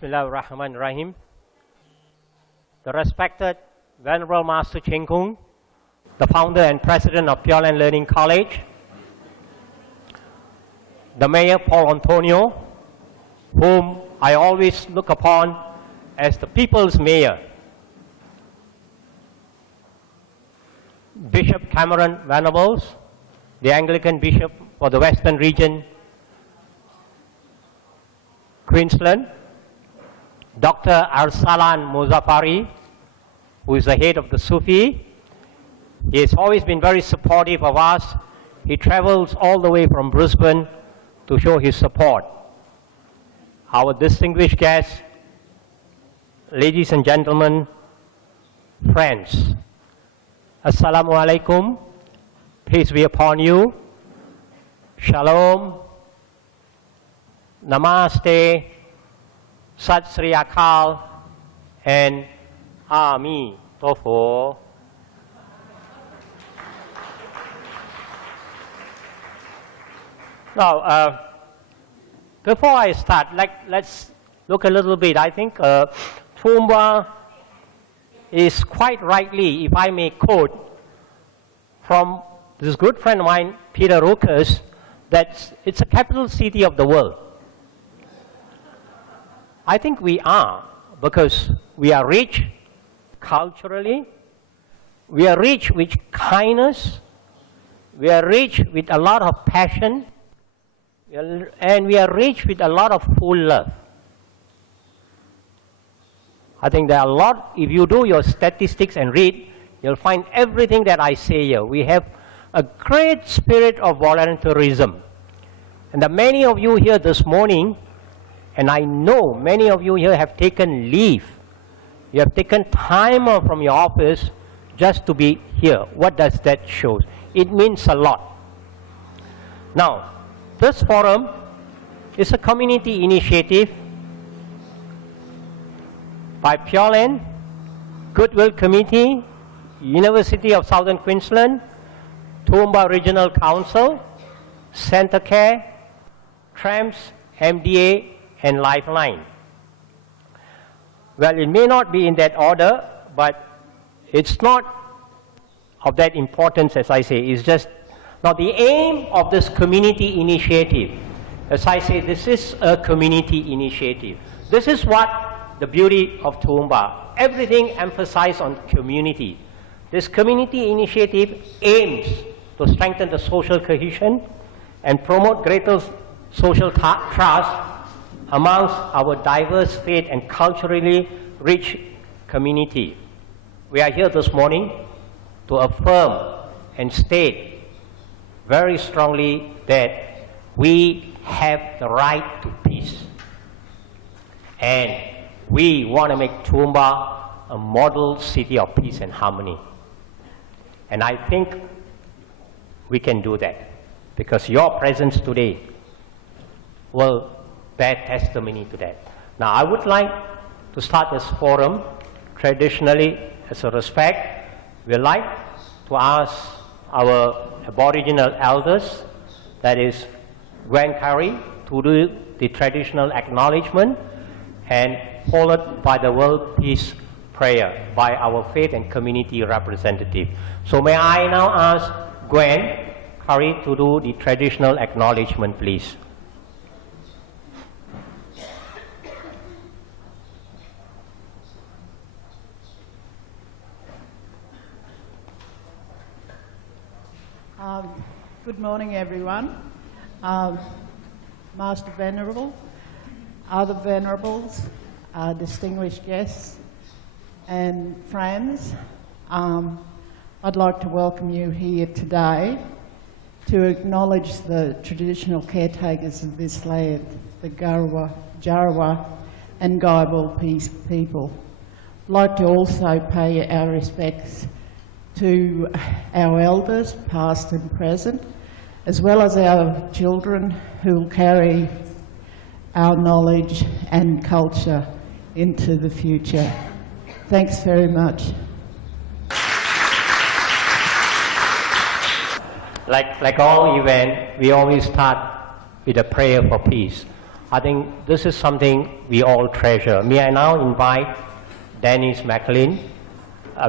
Bismillah ar-Rahman ar-Rahim. The respected Venerable Master Cheng Kung, the founder and president of Pure Land Learning College, the Mayor Paul Antonio, whom I always look upon as the people's mayor, Bishop Cameron Venables, the Anglican Bishop for the Western Region, Queensland, Dr. Arsalan Muzaffari, who is the head of the Sufi. He has always been very supportive of us. He travels all the way from Brisbane to show his support. Our distinguished guests, ladies and gentlemen, friends, Assalamu alaikum, peace be upon you, Shalom, Namaste, Sat Sri Akal, and Ami Tofo. Now, before I start, let's look a little bit. I think Toowoomba is quite rightly, if I may quote, from this good friend of mine, Peter Ruckers, that it's a capital city of the world. I think we are, because we are rich culturally, we are rich with kindness, we are rich with a lot of passion, and we are rich with a lot of full love. I think there are a lot, if you do your statistics and read, you'll find everything that I say here. We have a great spirit of volunteerism. And that many of you here this morning, and I know many of you here have taken leave. You have taken time off from your office just to be here. What does that show? It means a lot. Now, this forum is a community initiative by Pure Land, Goodwill Committee, University of Southern Queensland, Toowoomba Regional Council, Centrecare, TRAMS, MDA, and Lifeline. Well, it may not be in that order, but it's not of that importance, as I say. It's just, now the aim of this community initiative, as I say, this is a community initiative. This is what the beauty of Toowoomba. Everything emphasized on community. This community initiative aims to strengthen the social cohesion and promote greater social trust amongst our diverse faith and culturally rich community. We are here this morning to affirm and state very strongly that we have the right to peace. And we want to make Toowoomba a model city of peace and harmony. And I think we can do that, because your presence today will bear testimony to that. Now, I would like to start this forum traditionally as a respect. We'd like to ask our Aboriginal elders, that is Gwen Curry, to do the traditional acknowledgement, and followed by the World Peace Prayer by our faith and community representative. So may I now ask Gwen Curry to do the traditional acknowledgement, please. Good morning, everyone. Master Venerable, other Venerables, distinguished guests and friends, I'd like to welcome you here today to acknowledge the traditional caretakers of this land, the Garawa, Jarawa and Guyabal people. I'd like to also pay our respects to our elders, past and present, as well as our children who will carry our knowledge and culture into the future. Thanks very much. Like all events, we always start with a prayer for peace. I think this is something we all treasure. May I now invite Dennis McLean,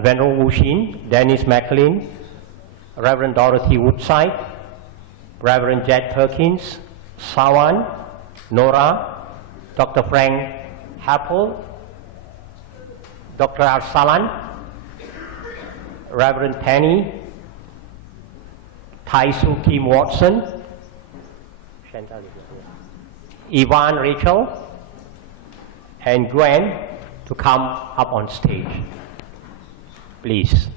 Venerable Wushin, Dennis McLean, Reverend Dorothy Woodside, Reverend Jed Perkins, Sawan, Nora, Dr. Frank Happel, Dr. Arsalan, Reverend Penny, Taisu Kim Watson, Yvonne Rachel, and Gwen to come up on stage, please.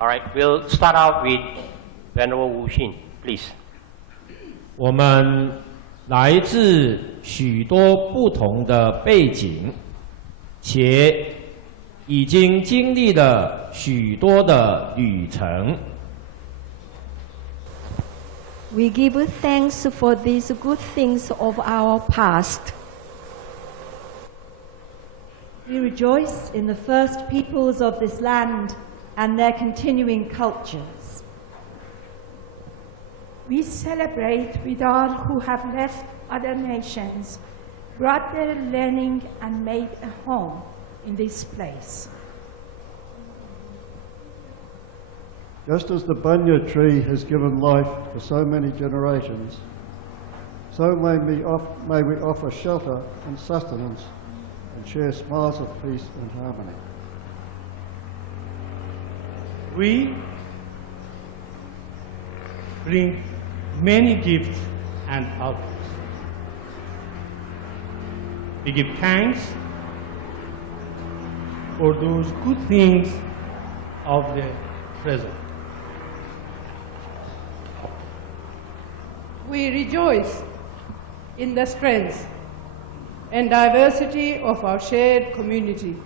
All right, we'll start out with Venerable Wushin, please. 我们来自许多不同的背景，且已经经历了许多的旅程。We give thanks for these good things of our past. We rejoice in the first peoples of this land and their continuing cultures. We celebrate with all who have left other nations, brought their learning and made a home in this place. Just as the bunya tree has given life for so many generations, so may we offer shelter and sustenance and share smiles of peace and harmony. We bring many gifts and offerings. We give thanks for those good things of the present. We rejoice in the strength and diversity of our shared community.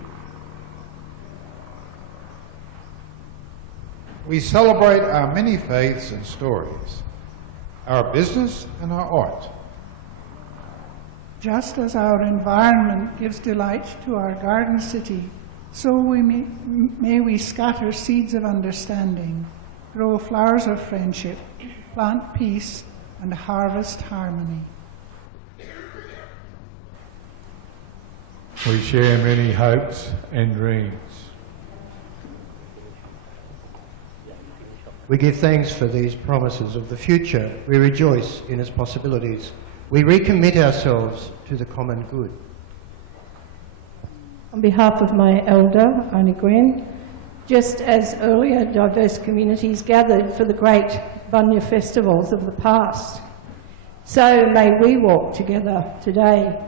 We celebrate our many faiths and stories, our business and our art. Just as our environment gives delight to our garden city, so may we scatter seeds of understanding, grow flowers of friendship, plant peace, and harvest harmony. We share many hopes and dreams. We give thanks for these promises of the future. We rejoice in its possibilities. We recommit ourselves to the common good. On behalf of my elder, Aunty Gwen, just as earlier diverse communities gathered for the great Bunya festivals of the past, so may we walk together today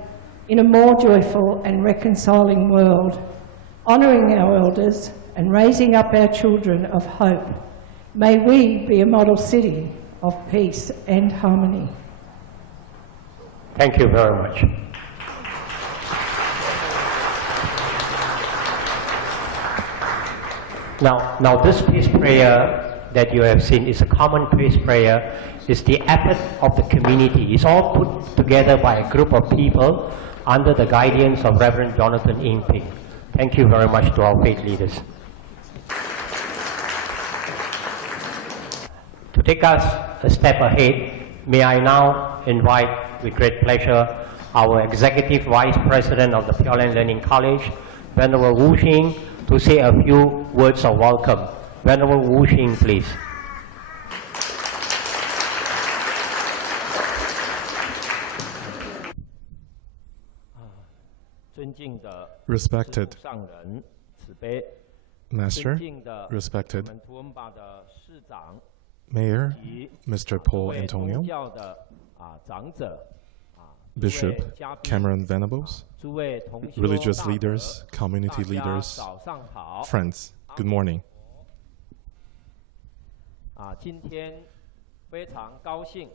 in a more joyful and reconciling world, honouring our elders and raising up our children of hope. May we be a model city of peace and harmony. Thank you very much. Now this peace prayer that you have seen is a common peace prayer. It's the effort of the community. It's all put together by a group of people under the guidance of Reverend Jonathan Ingping. Thank you very much to our faith leaders. To take us a step ahead, may I now invite with great pleasure our Executive Vice President of the Pure Land Learning College, Venerable Wushin, to say a few words of welcome. Venerable Wushin, please. Respected Master, respected Mayor, Mr. Paul Antonio, Bishop Cameron Venables, religious leaders, community leaders, friends, good morning.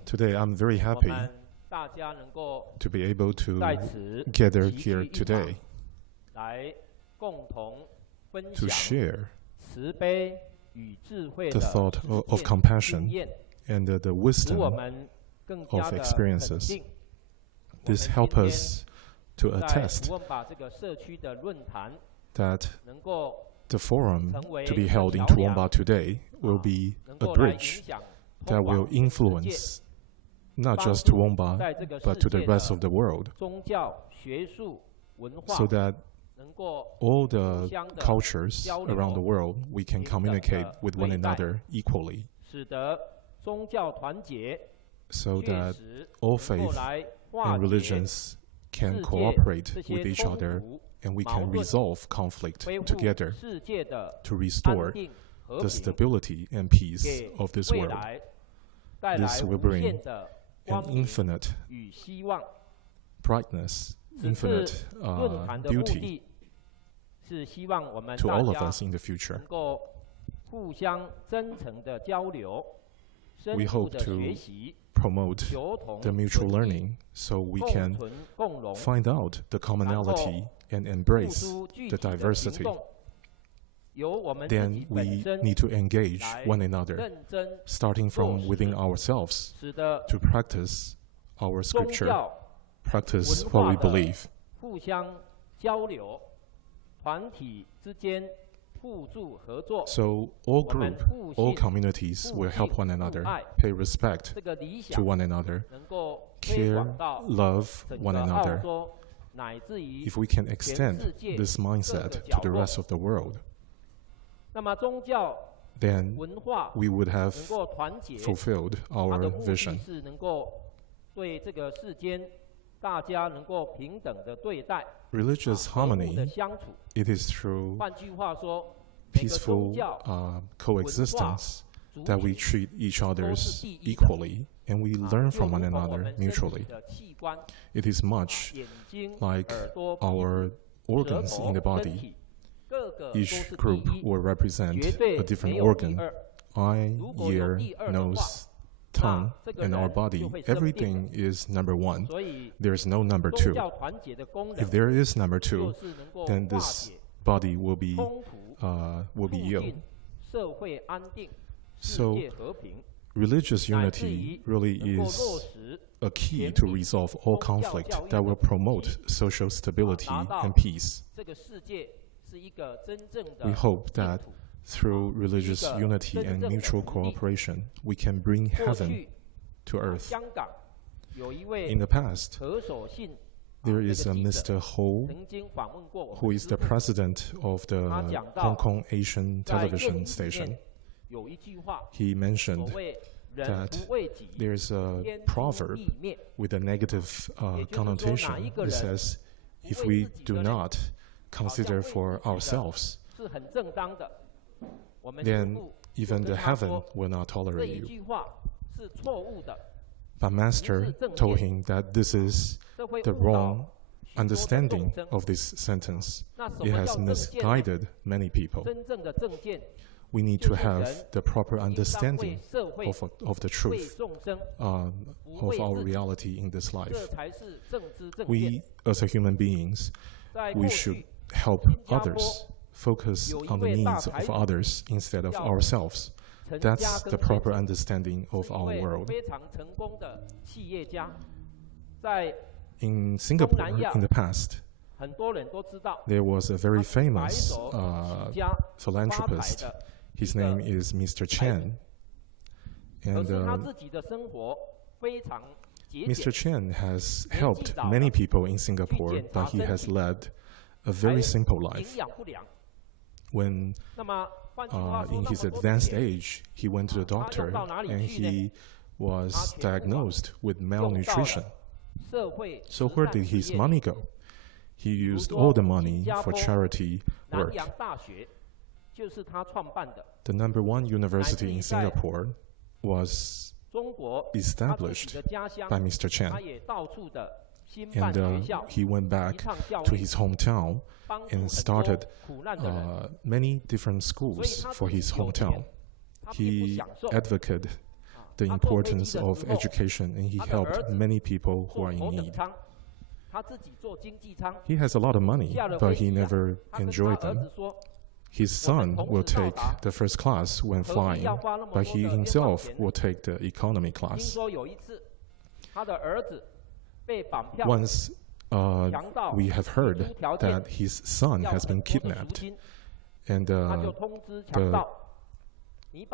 Today I'm very happy to be able to gather here today to share the thought of compassion and the wisdom of experiences. This helps us to attest that the forum to be held in Toowoomba today will be a bridge that will influence not just to Womba, but to the rest of the world, so that all the cultures around the world, we can communicate with one another equally, so that all faith and religions can cooperate with each other, and we can resolve conflict together to restore the stability and peace of this world. This will bring an infinite brightness, infinite beauty to all of us in the future. We hope to promote the mutual learning so we can find out the commonality and embrace the diversity. Then we need to engage one another, starting from within ourselves, to practice our scripture, practice what we believe. So all groups, all communities will help one another, pay respect to one another, care, love one another. If we can extend this mindset to the rest of the world, then we would have fulfilled our vision. Religious harmony, it is through peaceful coexistence that we treat each other equally, and we learn from one another mutually. It is much like our organs in the body. Each group will represent a different organ. Eye, ear, nose, tongue, and our body. Everything is number one. There is no number two. If there is number two, then this body will be ill. So, religious unity really is a key to resolve all conflict that will promote social stability and peace. We hope that through religious unity and mutual cooperation, we can bring heaven to earth. In the past, there is a Mr. Ho, who is the president of the Hong Kong Asian television station. He mentioned that there's a proverb with a negative connotation. It says, if we do not consider for ourselves, then even the heaven will not tolerate you. But Master told him that this is the wrong understanding of this sentence. It has misguided many people. We need to have the proper understanding of the truth of our reality in this life. We, as human beings, we should help others, focus on the needs of others instead of ourselves. That's the proper understanding of our world. In Singapore, in the past, there was a very famous philanthropist. His name is Mr. Chen. And Mr. Chen has helped many people in Singapore, but he has led a very simple life. When in his advanced age, he went to the doctor and he was diagnosed with malnutrition. So where did his money go? He used all the money for charity work. The #1 university in Singapore was established by Mr. Chen. And he went back to his hometown and started many different schools for his hometown. He advocated the importance of education, and he helped many people who are in need. He has a lot of money, but he never enjoyed them. His son will take the first class when flying, but he himself will take the economy class. Once we have heard that his son has been kidnapped, and the the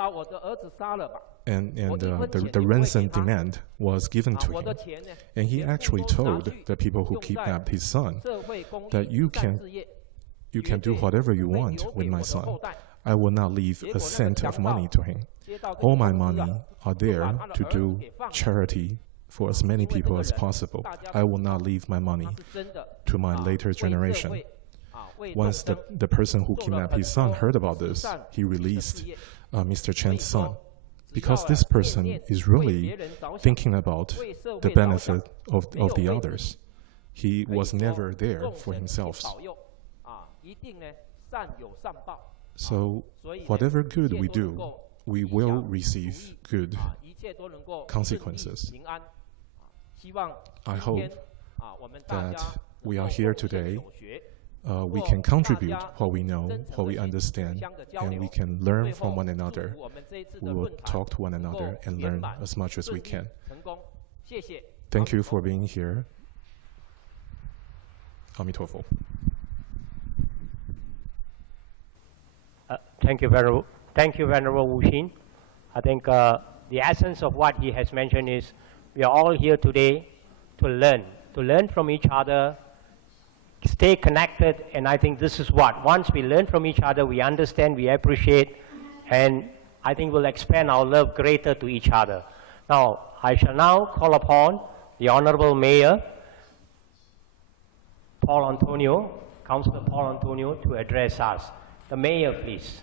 ransom demand was given to him. And he actually told the people who kidnapped his son that you can do whatever you want with my son. I will not leave a cent of money to him. All my money are there to do charity for as many people as possible. I will not leave my money to my later generation. Once the person who kidnapped his son heard about this, he released Mr. Chen's son, because this person is really thinking about the benefit of the others. He was never there for himself. So whatever good we do, we will receive good consequences. I hope that we are here today. We can contribute what we know, what we understand, and we can learn from one another. We will talk to one another and learn as much as we can. Thank you for being here. Amitofo. Thank you, Venerable Wu Xin. I think the essence of what he has mentioned is we are all here today to learn from each other, stay connected, and I think this is what, once we learn from each other, we understand, we appreciate, and I think we'll expand our love greater to each other. Now, I shall now call upon the Honorable Mayor, Paul Antonio, Councillor Paul Antonio, to address us. The Mayor, please.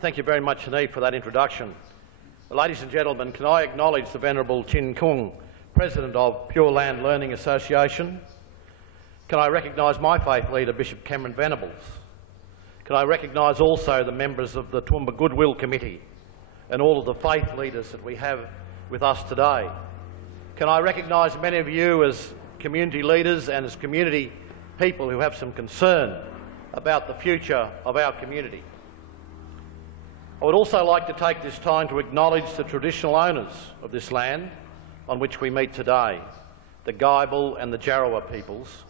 Thank you very much indeed for that introduction. Ladies and gentlemen, can I acknowledge the Venerable Chin Kung, President of Pure Land Learning Association? Can I recognise my faith leader, Bishop Cameron Venables? Can I recognise also the members of the Toowoomba Goodwill Committee and all of the faith leaders that we have with us today? Can I recognise many of you as community leaders and as community people who have some concern about the future of our community? I would also like to take this time to acknowledge the traditional owners of this land on which we meet today, the Gaibil and the Jarrawa peoples,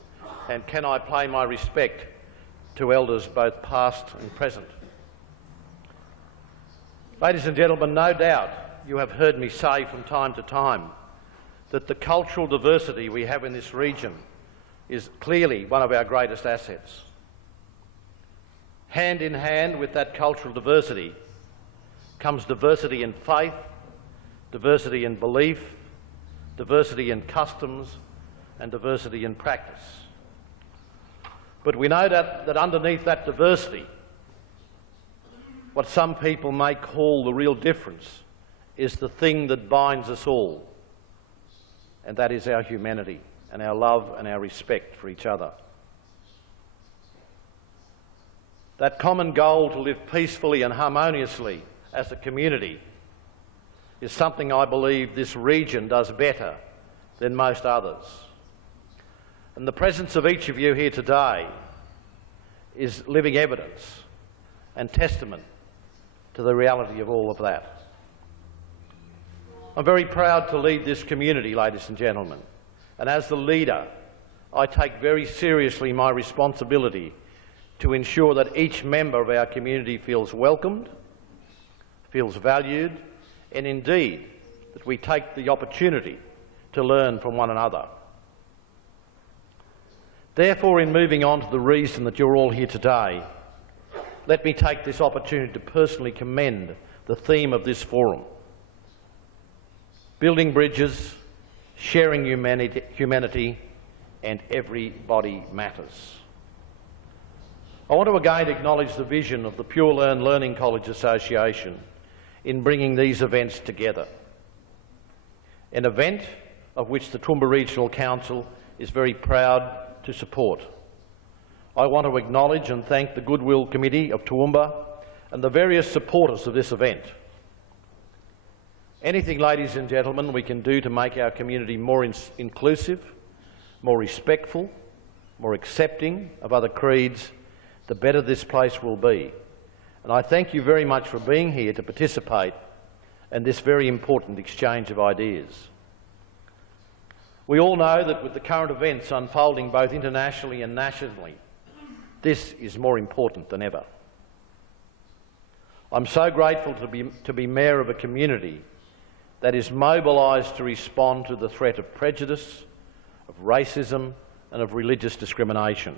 and can I pay my respect to elders both past and present. Ladies and gentlemen, no doubt you have heard me say from time to time that the cultural diversity we have in this region is clearly one of our greatest assets. Hand in hand with that cultural diversity comes diversity in faith, diversity in belief, diversity in customs, and diversity in practice. But we know that underneath that diversity, what some people may call the real difference is the thing that binds us all, and that is our humanity and our love and our respect for each other. That common goal to live peacefully and harmoniously as a community is something I believe this region does better than most others. And the presence of each of you here today is living evidence and testament to the reality of all of that. I'm very proud to lead this community, ladies and gentlemen, and as the leader, I take very seriously my responsibility to ensure that each member of our community feels welcomed, feels valued, and indeed that we take the opportunity to learn from one another. Therefore, in moving on to the reason that you're all here today, let me take this opportunity to personally commend the theme of this forum: building bridges, sharing humanity, and everybody matters. I want to again acknowledge the vision of the Pure Land Learning College Association in bringing these events together. An event of which the Toowoomba Regional Council is very proud to support. I want to acknowledge and thank the Goodwill Committee of Toowoomba and the various supporters of this event. Anything, ladies and gentlemen, we can do to make our community more inclusive, more respectful, more accepting of other creeds, the better this place will be. And I thank you very much for being here to participate in this very important exchange of ideas. We all know that with the current events unfolding both internationally and nationally, this is more important than ever. I'm so grateful to be mayor of a community that is mobilised to respond to the threat of prejudice, of racism and of religious discrimination.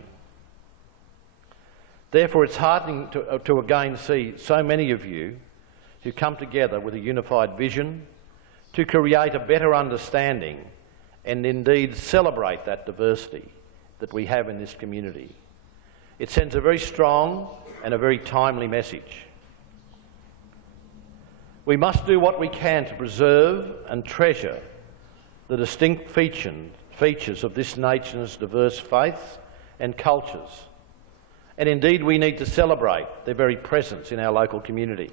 Therefore, it's heartening to again see so many of you who come together with a unified vision to create a better understanding and indeed celebrate that diversity that we have in this community. It sends a very strong and a very timely message. We must do what we can to preserve and treasure the distinct features of this nation's diverse faiths and cultures. And indeed, we need to celebrate their very presence in our local community.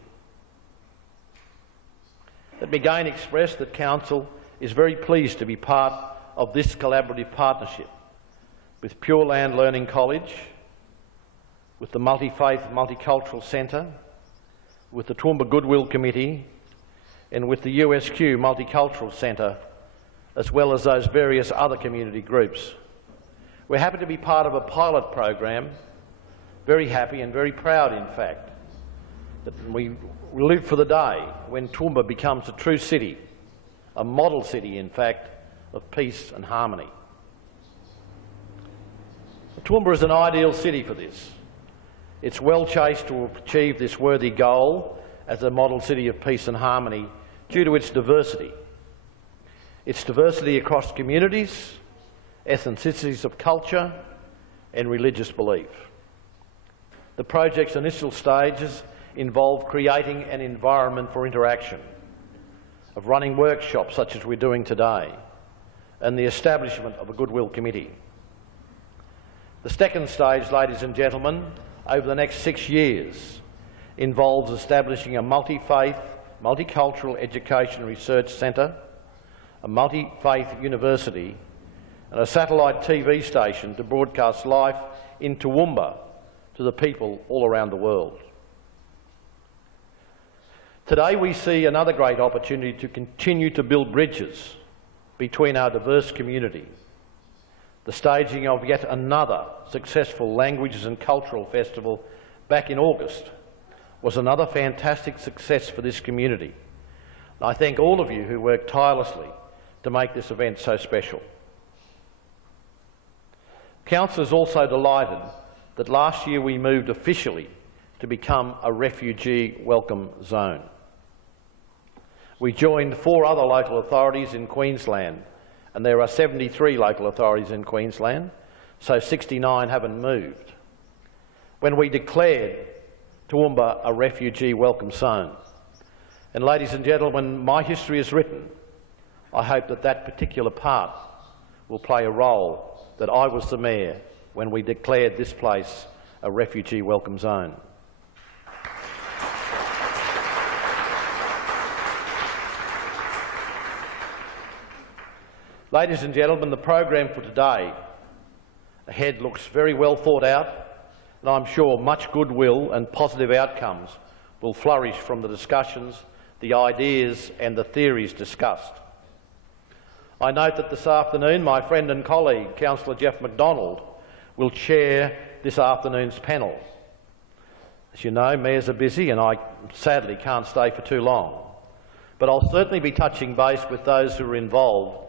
Let me again express that Council is very pleased to be part of this collaborative partnership with Pure Land Learning College, with the Multi-Faith Multicultural Centre, with the Toowoomba Goodwill Committee and with the USQ Multicultural Centre, as well as those various other community groups. We're happy to be part of a pilot program, very happy and very proud, in fact, that we live for the day when Toowoomba becomes a true city, a model city, in fact, of peace and harmony. Toowoomba is an ideal city for this. It's well chased to achieve this worthy goal as a model city of peace and harmony due to its diversity. Its diversity across communities, ethnicities of culture and religious belief. The project's initial stages involve creating an environment for interaction, of running workshops such as we're doing today, and the establishment of a Goodwill Committee. The second stage, ladies and gentlemen, over the next 6 years, involves establishing a multi-faith, multicultural education and research centre, a multi-faith university and a satellite TV station to broadcast life in Toowoomba to the people all around the world. Today we see another great opportunity to continue to build bridges between our diverse community. The staging of yet another successful Languages and Cultural Festival back in August was another fantastic success for this community. I thank all of you who worked tirelessly to make this event so special. Council is also delighted that last year we moved officially to become a refugee welcome zone. We joined 4 other local authorities in Queensland, and there are 73 local authorities in Queensland, so 69 haven't moved, when we declared Toowoomba a refugee welcome zone. And ladies and gentlemen, my history is written. I hope that that particular part will play a role that I was the mayor when we declared this place a refugee welcome zone. Ladies and gentlemen, the program for today ahead looks very well thought out, and I'm sure much goodwill and positive outcomes will flourish from the discussions, the ideas and the theories discussed. I note that this afternoon my friend and colleague, Councillor Jeff McDonald, will chair this afternoon's panel. As you know, mayors are busy and I sadly can't stay for too long, but I'll certainly be touching base with those who are involved,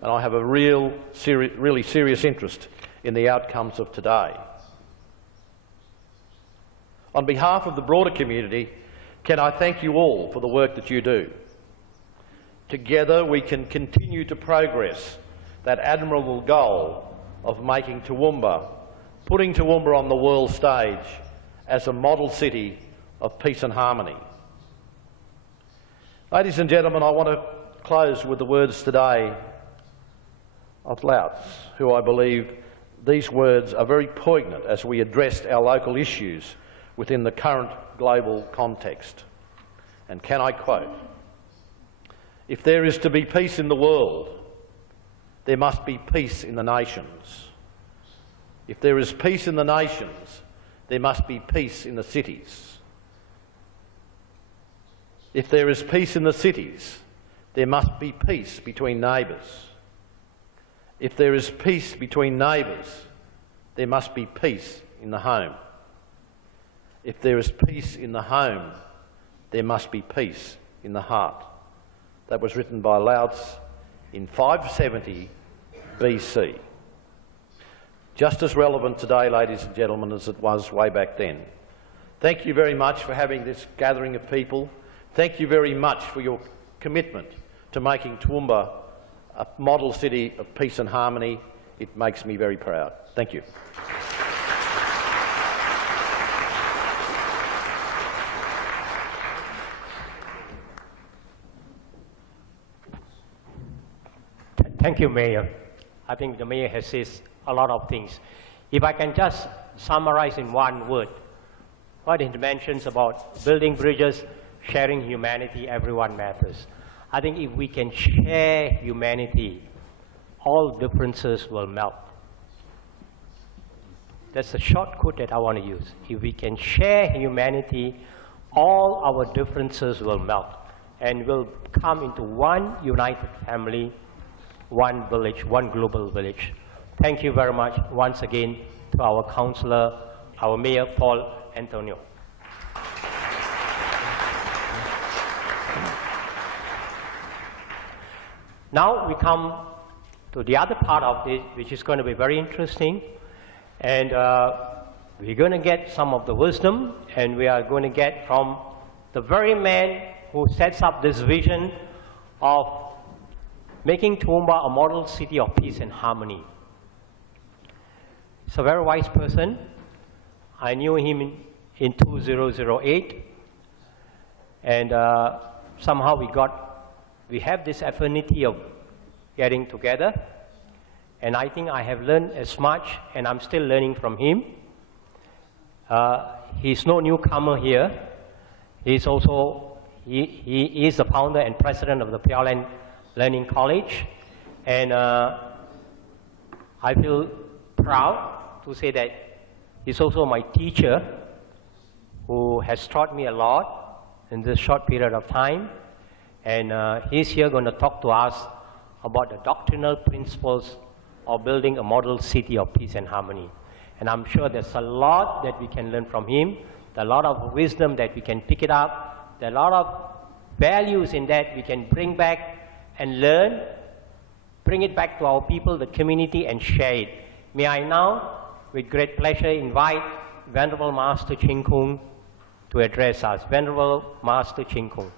and I have a really serious interest in the outcomes of today. On behalf of the broader community, can I thank you all for the work that you do. Together we can continue to progress that admirable goal of making Toowoomba, putting Toowoomba on the world stage as a model city of peace and harmony. Ladies and gentlemen, I want to close with the words today of Louts, who I believe these words are very poignant as we addressed our local issues within the current global context. And can I quote, "If there is to be peace in the world, there must be peace in the nations. If there is peace in the nations, there must be peace in the cities. If there is peace in the cities, there must be peace between neighbours. If there is peace between neighbours, there must be peace in the home. If there is peace in the home, there must be peace in the heart. That was written by Lao Tzu in 570 BC. Just as relevant today, ladies and gentlemen, as it was way back then. Thank you very much for having this gathering of people. Thank you very much for your commitment to making Toowoomba a model city of peace and harmony. It makes me very proud. Thank you. Thank you, Mayor. I think the Mayor has said a lot of things. If I can just summarize in one word, what he mentions about building bridges, sharing humanity, everyone matters. I think if we can share humanity, all differences will melt. That's a short quote that I want to use. If we can share humanity, all our differences will melt and we'll come into one united family, one village, one global village. Thank you very much once again to our councillor, our Mayor, Paul Antonio. Now we come to the other part of this, which is going to be very interesting. And we're going to get some of the wisdom, and we are going to get from the very man who sets up this vision of making Toowoomba a model city of peace and harmony. He's a very wise person. I knew him in 2008, and somehow we have this affinity of getting together, and I think I have learned as much, and I'm still learning from him. He's no newcomer here. He's also, he is the founder and president of the Pure Land Learning College, and I feel proud to say that he's also my teacher who has taught me a lot in this short period of time. And he's here going to talk to us about the doctrinal principles of building a model city of peace and harmony. And I'm sure there's a lot that we can learn from him, there's a lot of wisdom that we can pick it up, there are a lot of values in that we can bring back and learn, bring it back to our people, the community, and share it. May I now, with great pleasure, invite Venerable Master Ching Kung to address us. Venerable Master Ching Kung.